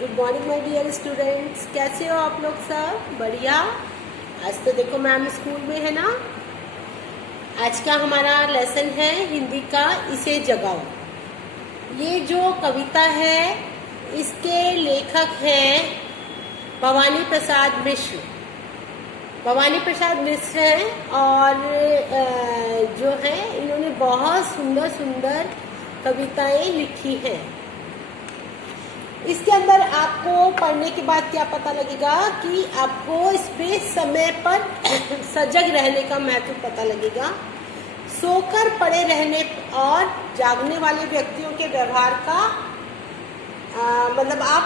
Good morning my dear students. कैसे हो आप लोग? सब बढ़िया। आज तो देखो मैम स्कूल में है ना। आज का हमारा लेसन है हिंदी का इसे जगाओ। ये जो कविता है इसके लेखक हैं भवानी प्रसाद मिश्र। भवानी प्रसाद मिश्र हैं और जो है इन्होंने बहुत सुंदर सुंदर कविताएं लिखी हैं। इसके अंदर आपको पढ़ने के बाद क्या पता लगेगा कि आपको इस पे समय पर सजग रहने का महत्व पता लगेगा। सोकर पड़े रहने और जागने वाले व्यक्तियों के व्यवहार का मतलब आप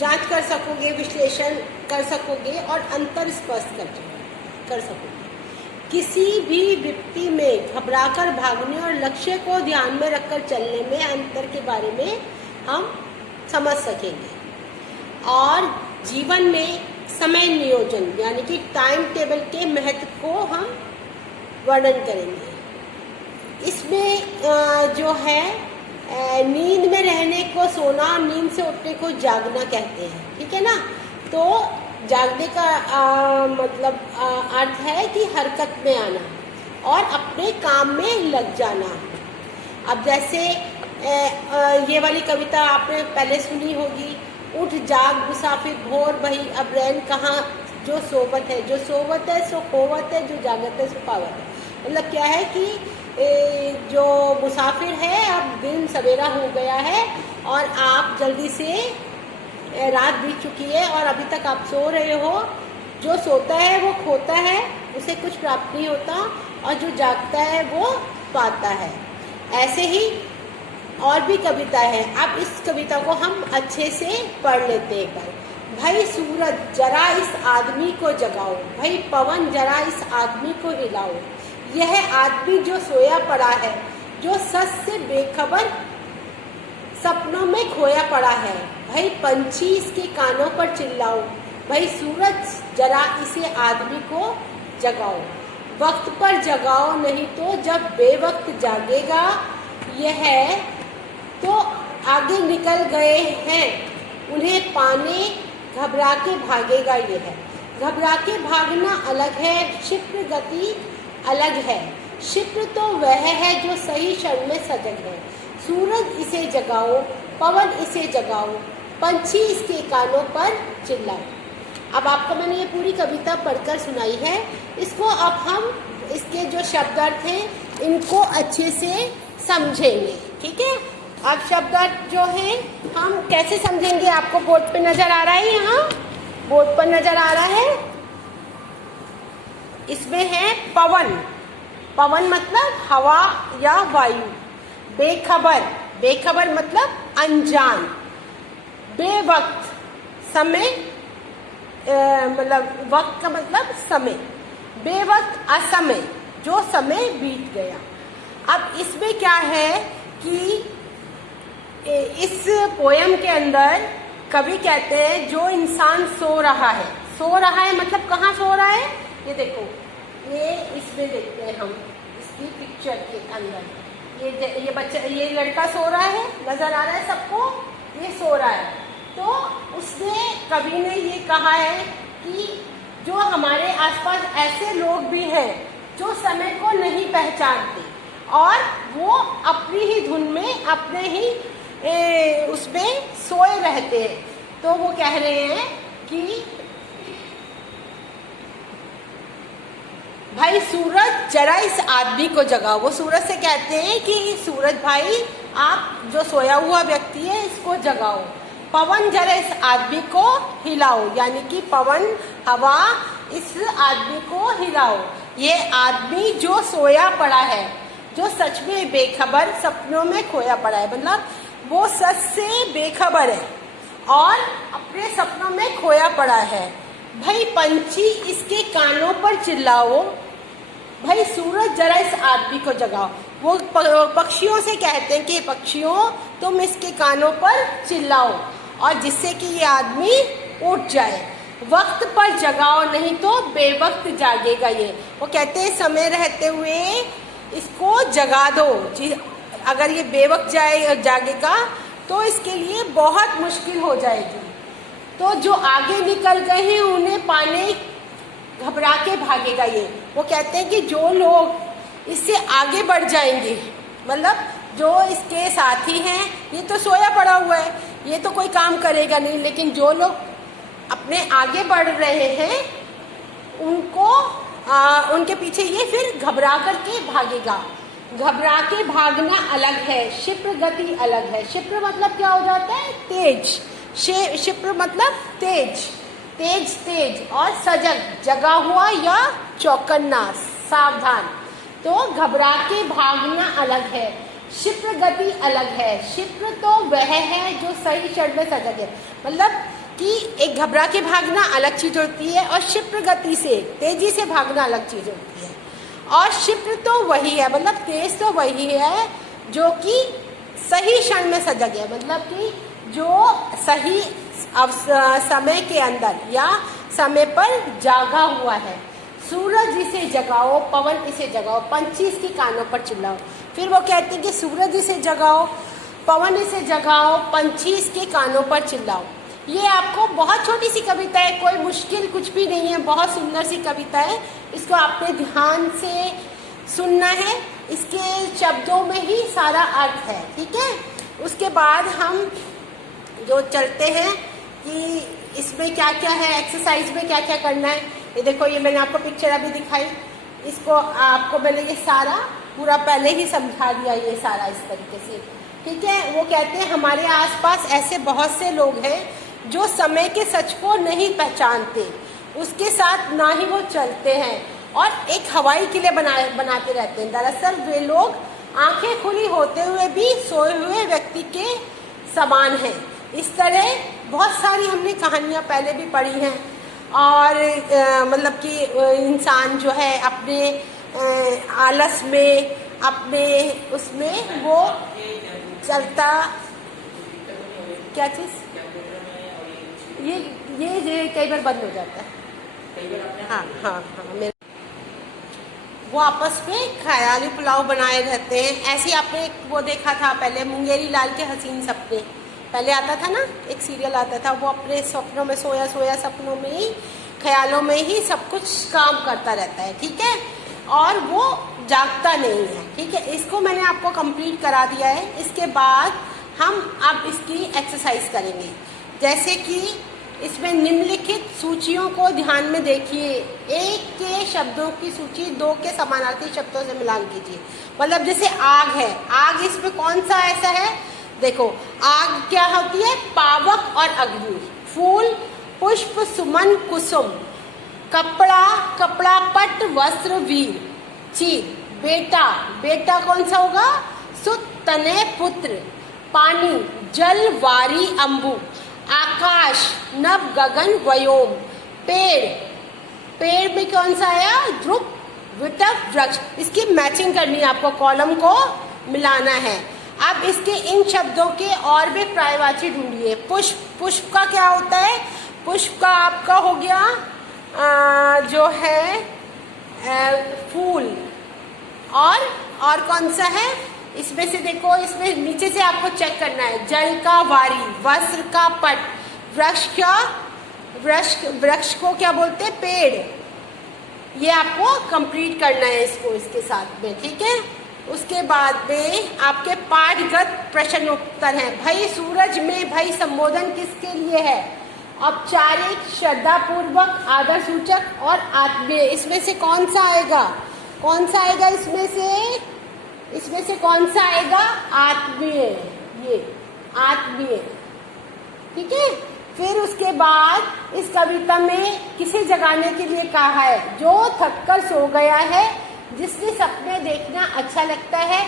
जांच कर सकोगे, विश्लेषण कर सकोगे और अंतर स्पष्ट कर सकोगे। किसी भी विपत्ति में घबराकर भागने और लक्ष्य को ध्यान में रखकर चलने में अंतर के बारे में हम समझ सकेंगे और जीवन में समय नियोजन यानी कि टाइम टेबल के महत्व को हम वर्णन करेंगे। इसमें जो है नींद में रहने को सोना, नींद से उठने को जागना कहते हैं, ठीक है ना। तो जागने का मतलब अर्थ है कि हरकत में आना और अपने काम में लग जाना। अब जैसे ये वाली कविता आपने पहले सुनी होगी, उठ जाग मुसाफिर भोर भई अब रैन कहाँ, जो सोवत है सो खोवत है, जो जागत है सो पावत है। मतलब क्या है कि जो मुसाफिर है अब दिन सवेरा हो गया है और आप जल्दी से रात बीत चुकी है और अभी तक आप सो रहे हो। जो सोता है वो खोता है, उसे कुछ प्राप्त नहीं होता, और जो जागता है वो पाता है। ऐसे ही और भी कविता है। अब इस कविता को हम अच्छे से पढ़ लेते हैं। पर भाई सूरज जरा इस आदमी को जगाओ, भाई पवन जरा इस आदमी को हिलाओ। यह आदमी जो सोया पड़ा है, जो सच से बेखबर सपनों में खोया पड़ा है। भाई पंछी इसके कानों पर चिल्लाओ, भाई सूरज जरा इसे आदमी को जगाओ। वक्त पर जगाओ नहीं तो जब बेवक्त जागेगा यह तो आगे निकल गए हैं, उन्हें पाने घबरा के भागेगा। यह घबरा के भागना अलग है, क्षिप्र गति अलग है। क्षिप्र तो वह है जो सही क्षण में सजग है। सूरज इसे जगाओ, पवन इसे जगाओ, पंछी इसके कानों पर चिल्लाओ। अब आपको मैंने ये पूरी कविता पढ़कर सुनाई है। इसको अब हम इसके जो शब्दार्थ हैं इनको अच्छे से समझेंगे, ठीक है। अब शब्दार्थ जो है हम कैसे समझेंगे, आपको बोर्ड पे नजर आ रहा है, यहाँ बोर्ड पर नजर आ रहा है। इसमें है पवन। पवन मतलब हवा या वायु। बेखबर, बेखबर मतलब अनजान। बेवक्त समय, मतलब वक्त का मतलब समय। बेवक्त असमय, जो समय बीत गया। अब इसमें क्या है कि इस पोयम के अंदर कवि कहते हैं जो इंसान सो रहा है। सो रहा है मतलब कहाँ सो रहा है, ये देखो, ये इसमें देखते हैं हम इसकी पिक्चर के अंदर। ये बच्चा, ये लड़का सो रहा है, नजर आ रहा है सबको, ये सो रहा है। तो उसने, कवि ने ये कहा है कि जो हमारे आसपास ऐसे लोग भी हैं जो समय को नहीं पहचानते और वो अपनी ही धुन में, अपने ही उसमें सोए रहते हैं। तो वो कह रहे हैं कि भाई सूरज जरा इस आदमी को जगाओ। वो सूरज से कहते हैं कि सूरज भाई आप जो सोया हुआ व्यक्ति है इसको जगाओ। पवन जरा इस आदमी को हिलाओ, यानी कि पवन हवा इस आदमी को हिलाओ। ये आदमी जो सोया पड़ा है, जो सच में बेखबर सपनों में खोया पड़ा है, मतलब वो सच से बेखबर है और अपने सपनों में खोया पड़ा है। भाई पंछी इसके कानों पर चिल्लाओ, भाई सूरज जरा इस आदमी को जगाओ। वो पक्षियों से कहते हैं कि पक्षियों तुम इसके कानों पर चिल्लाओ और जिससे कि ये आदमी उठ जाए। वक्त पर जगाओ नहीं तो बेवक्त जागेगा। ये वो कहते हैं समय रहते हुए इसको जगा दो। अगर ये बेवक्त जागेगा तो इसके लिए बहुत मुश्किल हो जाएगी। तो जो आगे निकल गए हैं उन्हें पाने घबरा के भागेगा। ये वो कहते हैं कि जो लोग इससे आगे बढ़ जाएंगे, मतलब जो इसके साथी हैं, ये तो सोया पड़ा हुआ है, ये तो कोई काम करेगा नहीं, लेकिन जो लोग अपने आगे बढ़ रहे हैं उनको उनके पीछे ये फिर घबरा करके भागेगा। घबरा के भागना अलग है, क्षिप्र गति अलग है। क्षिप्र मतलब क्या हो जाता है? तेज। क्षिप्र मतलब तेज, तेज तेज, और सजग जगा हुआ या चौकन्ना, सावधान। तो घबरा के भागना अलग है, क्षिप्र गति अलग है। क्षिप्र तो वह है जो सही क्षण में सजग है, मतलब कि एक घबरा के भागना अलग चीज होती है और क्षिप्र गति से तेजी से भागना अलग चीज होती है। और क्षिप्र तो वही है, मतलब तेज तो वही है जो कि सही क्षण में सजग है, मतलब कि जो सही समय के अंदर या समय पर जागा हुआ है। सूरज इसे जगाओ, पवन इसे जगाओ, पंछी इसके कानों पर चिल्लाओ। फिर वो कहते हैं कि सूरज इसे जगाओ, पवन इसे जगाओ, पंछी इसके कानों पर चिल्लाओ। ये आपको बहुत छोटी सी कविता है, कोई मुश्किल कुछ भी नहीं है, बहुत सुंदर सी कविता है। इसको आपने ध्यान से सुनना है, इसके शब्दों में ही सारा अर्थ है, ठीक है। उसके बाद हम जो चलते हैं कि इसमें क्या क्या है, एक्सरसाइज में क्या क्या करना है। ये देखो, ये मैंने आपको पिक्चर अभी दिखाई, इसको आपको मैंने ये सारा पूरा पहले ही समझा दिया, ये सारा इस तरीके से, ठीक है। वो कहते हैं हमारे आसपास ऐसे बहुत से लोग हैं जो समय के सच को नहीं पहचानते, उसके साथ ना ही वो चलते हैं और एक हवाई किले बनाते रहते हैं। दरअसल वे लोग आंखें खुली होते हुए भी सोए हुए व्यक्ति के समान हैं। इस तरह बहुत सारी हमने कहानियाँ पहले भी पढ़ी हैं, और मतलब कि इंसान जो है अपने आलस में, अपने उसमें वो चलता, क्या चीज़, ये कई बार बंद हो जाता है। हाँ हाँ हाँ, मेरे वो आपस में ख्याली पुलाव बनाए रहते हैं। ऐसे ही आपने वो देखा था पहले, मुंगेरी लाल के हसीन सपने, पहले आता था ना, एक सीरियल आता था। वो अपने सपनों में सोया सोया सपनों में ही, ख्यालों में ही सब कुछ काम करता रहता है, ठीक है, और वो जागता नहीं है, ठीक है। इसको मैंने आपको कंप्लीट करा दिया है। इसके बाद हम अब इसकी एक्सरसाइज करेंगे, जैसे कि इसमें निम्नलिखित सूचियों को ध्यान में देखिए। एक के शब्दों की सूची दो के समानार्थी शब्दों से मिलान कीजिए। मतलब जैसे आग है, आग इसमें कौन सा ऐसा है, देखो आग क्या होती है, पावक और अग्नि। फूल, पुष्प, सुमन, कुसुम। कपड़ा, कपड़ा, पट, वस्त्र, वीर। चीर, बेटा, बेटा कौन सा होगा, सुत, तनय, पुत्र। पानी, जल, वारी, अंबु। आकाश, नभ, गगन, व्योम। पेड़, पेड़ में कौन सा आया, ध्रुव, विटप, वृक्ष। इसकी मैचिंग करनी है आपको, कॉलम को मिलाना है। अब इसके इन शब्दों के और भी पर्यायवाची ढूंढिए। पुष्प, पुष्प का क्या होता है, पुष्प का आपका हो गया जो है फूल। और कौन सा है इसमें से, देखो इसमें नीचे से आपको चेक करना है। जल का वारी, वस्त्र का पट, वृक्ष का वृक्ष को क्या बोलते हैं, पेड़। ये आपको कंप्लीट करना है इसको इसके साथ में, ठीक है। उसके बाद में आपके पाठगत प्रश्न उत्तर हैं। भाई सूरज में भाई संबोधन किसके लिए है, औपचारिक, श्रद्धापूर्वक, आदर सूचक और आत्मीय। इसमें से कौन सा आएगा, कौन सा आएगा इसमें से कौन सा आएगा, आत्मीय, ये आत्मीय, ठीक है। फिर उसके बाद इस कविता में किसे जगाने के लिए कहा है, जो थककर सो गया है, जिसने सपने देखना अच्छा लगता है,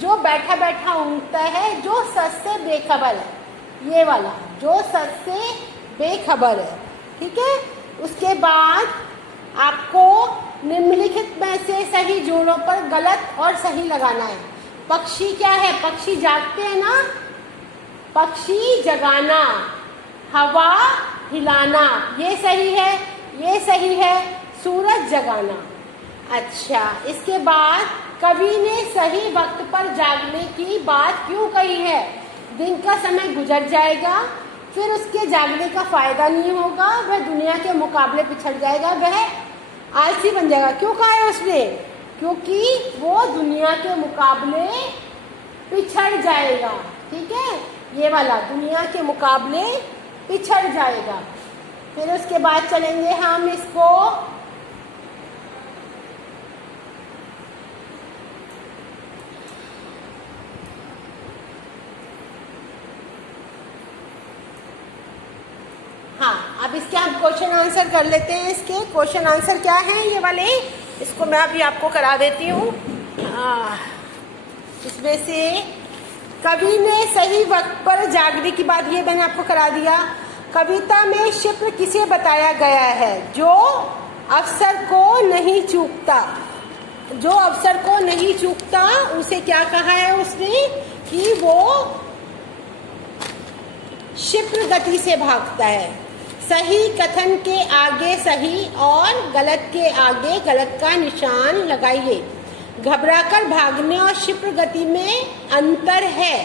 जो बैठा बैठा ऊँगता है, जो सच से बेखबर है, ये वाला, जो सच से बेखबर है, ठीक है। उसके बाद आपको निम्नलिखित में से सही जोड़ों पर गलत और सही लगाना है। पक्षी क्या है, पक्षी जागते हैं ना, पक्षी जगाना, हवा हिलाना, ये सही है, ये सही है। सूरज जगाना, अच्छा। इसके बाद कवि ने सही वक्त पर जागने की बात क्यों कही है, दिन का समय गुजर जाएगा, फिर उसके जागने का फायदा नहीं होगा, वह दुनिया के मुकाबले पिछड़ जाएगा, वह आलसी बन जाएगा। क्यों कहा है उसने? क्योंकि वो दुनिया के मुकाबले पिछड़ जाएगा। ठीक है, ये वाला दुनिया के मुकाबले पिछड़ जाएगा। फिर उसके बाद चलेंगे हम इसको अब इसके हम क्वेश्चन आंसर कर लेते हैं। इसके क्वेश्चन आंसर क्या है ये वाले, इसको मैं अभी आपको करा देती हूँ। इसमें से कवि ने सही वक्त पर जागने की बात, ये मैंने आपको करा दिया। कविता में क्षिप्र किसे बताया गया है? जो अवसर को नहीं चूकता, जो अवसर को नहीं चूकता उसे क्या कहा है उसने कि वो क्षिप्र गति से भागता है। सही कथन के आगे सही और गलत के आगे गलत का निशान लगाइए। घबराकर भागने और क्षिप्र गति में अंतर है।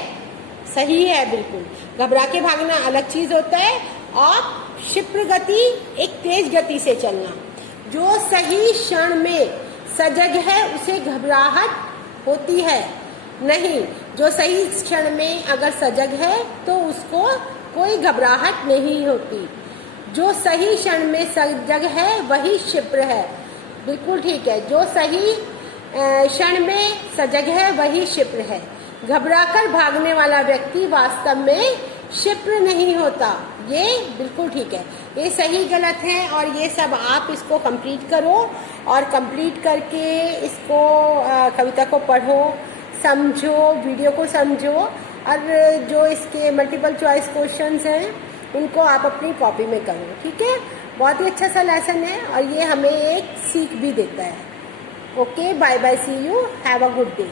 सही है बिल्कुल, घबरा के भागना अलग चीज होता है और क्षिप्र गति एक तेज गति से चलना। जो सही क्षण में सजग है उसे घबराहट होती है नहीं। जो सही क्षण में अगर सजग है तो उसको कोई घबराहट नहीं होती। जो सही क्षण में सजग है वही क्षिप्र है। बिल्कुल ठीक है, जो सही क्षण में सजग है वही क्षिप्र है। घबराकर भागने वाला व्यक्ति वास्तव में क्षिप्र नहीं होता। ये बिल्कुल ठीक है, ये सही गलत है। और ये सब आप इसको कंप्लीट करो और कंप्लीट करके इसको कविता को पढ़ो, समझो, वीडियो को समझो और जो इसके मल्टीपल चॉइस क्वेश्चंस हैं उनको आप अपनी कॉपी में करो। ठीक है, बहुत ही अच्छा सा लेसन है और ये हमें एक सीख भी देता है। Okay, bye bye, see you, have a good day.